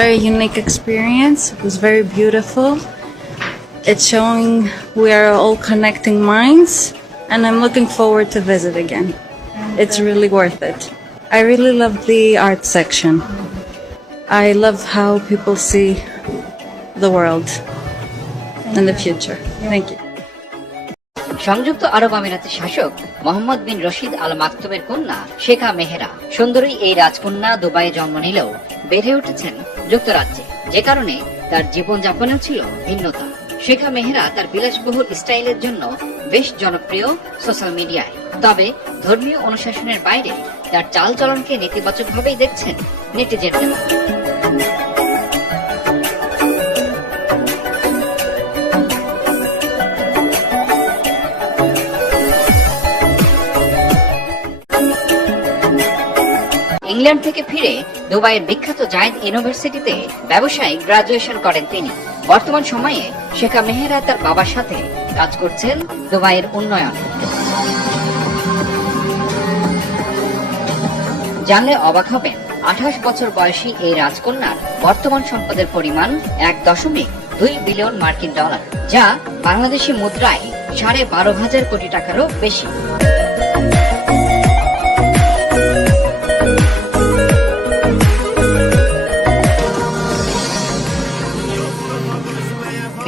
very unique experience. It was very beautiful. It's showing we are all connecting minds, and I'm looking forward to visit again. It's really worth it. I really love the art section. I love how people see the world in the future. Thank you. সংযুক্ত আরব আমিরাতের শাসক মোহাম্মদ বিন রশিদ আল মাকতুমের কন্যা শেখা মেহেরা সুন্দরী এই রাজকন্যা দুবাইয়ে জন্ম নিলেও বেড়ে উঠেছেন যুক্তরাজ্যে, যে কারণে তার জীবনযাপনেও ছিল ভিন্নতা। শেখা মেহেরা তার বিলাসবহুল স্টাইলের জন্য বেশ জনপ্রিয় সোশ্যাল মিডিয়ায়, তবে ধর্মীয় অনুশাসনের বাইরে তার চালচলনকে নেতিবাচকভাবেই দেখছেন নেটিজেনরা। ইংল্যান্ড থেকে ফিরে দুবাইয়ের বিখ্যাত জায়েন্ট ইউনিভার্সিটিতে ব্যবসায়িক গ্রাজুয়েশন করেন তিনি। বর্তমান সময়ে শেখা মেহেরা তার বাবার সাথে কাজ করছেন দুবাইয়ের উন্নয়ন। জানলে অবাক হবেন, 28 বছর বয়সী এই রাজকন্যার বর্তমান সম্পদের পরিমাণ 1.2 বিলিয়ন মার্কিন ডলার, যা বাংলাদেশি মুদ্রায় 12,500 কোটি টাকারও বেশি।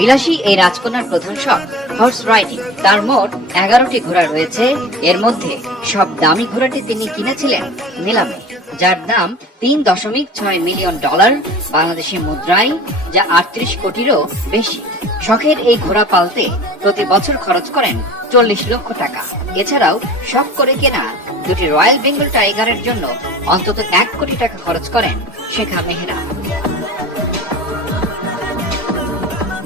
বিলাসী এই রাজকন্যার প্রধান শখ হর্স রাইডিং। তার মোট 11টি ঘোড়া রয়েছে। এর মধ্যে সব দামি ঘোড়াটি তিনি কিনেছিলেন নিলামে, যার দাম 3.6 মিলিয়ন ডলার বাংলাদেশি মুদ্রায়, যা 38 কোটিরও বেশি। শখের এই ঘোড়া পালতে প্রতি বছর খরচ করেন 40 লক্ষ টাকা। এছাড়াও শখ করে কেনা দুটি রয়্যাল বেঙ্গল টাইগারের জন্য অন্তত 1 কোটি টাকা খরচ করেন শেখা মেহেরা।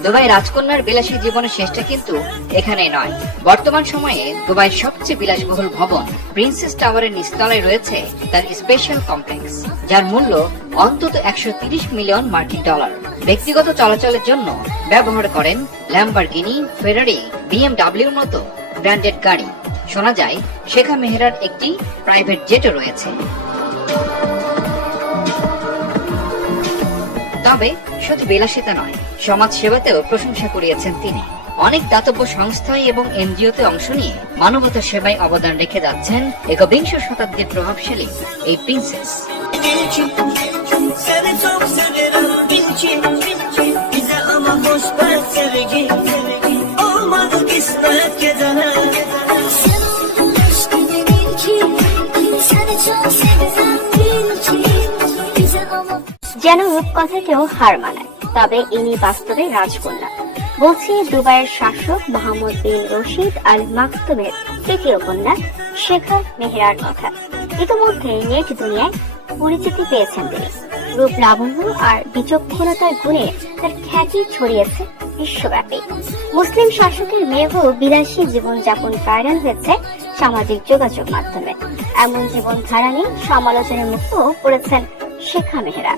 দুবাই রাজকন্যার বিলাসী জীবনের শেষটা কিন্তু এখানে নয়। বর্তমান সময়ে দুবাইয়ের সবচেয়ে বিলাসবহুল ভবন প্রিন্সেস টাওয়ারের নিচতলায় রয়েছে তার স্পেশাল কমপ্লেক্স, যার মূল্য অন্তত 130 মিলিয়ন মার্কিন ডলার। ব্যক্তিগত চলাচলের জন্য ব্যবহার করেন ল্যাম্বরগিনি, ফেরারি, বিএমডব্লিউর মতো ব্র্যান্ডেড গাড়ি। শোনা যায় শেখা মেহেরার একটি প্রাইভেট জেটও রয়েছে। তবে শুধু বিলাসিতা নয়, সমাজ সেবাতেও প্রশংসা কুড়িয়েছেন তিনি। অনেক দাতব্য সংস্থায় এবং এনজিওতে অংশ নিয়ে মানবতার সেবায় অবদান রেখে যাচ্ছেন 21 শতাব্দীর প্রভাবশালী এই প্রিন্সেস। যেন রূপকথাকেও হার মানায়, তবে ইনি বাস্তবে রাজকন্যা। বলছি দুবাইয়ের শাসক মোহাম্মদ বিন রশিদ আল মাকতুমের তৃতীয় কন্যা শেখা মেহেরার কথা। ইতিমধ্যে নেট দুনিয়ায় পরিচিতি পেয়েছেন তিনি। রূপ লাবণ্য আর বিচক্ষণতার গুণে তার খ্যাতি ছড়িয়েছে বিশ্বব্যাপী। মুসলিম শাসকের মেয়েও বিলাসী জীবনযাপন ভাইরাল হয়েছে সামাজিক যোগাযোগ মাধ্যমে। এমন জীবনধারা নিয়ে সমালোচনার মুখেও পড়েছেন শেখা মেহেরা।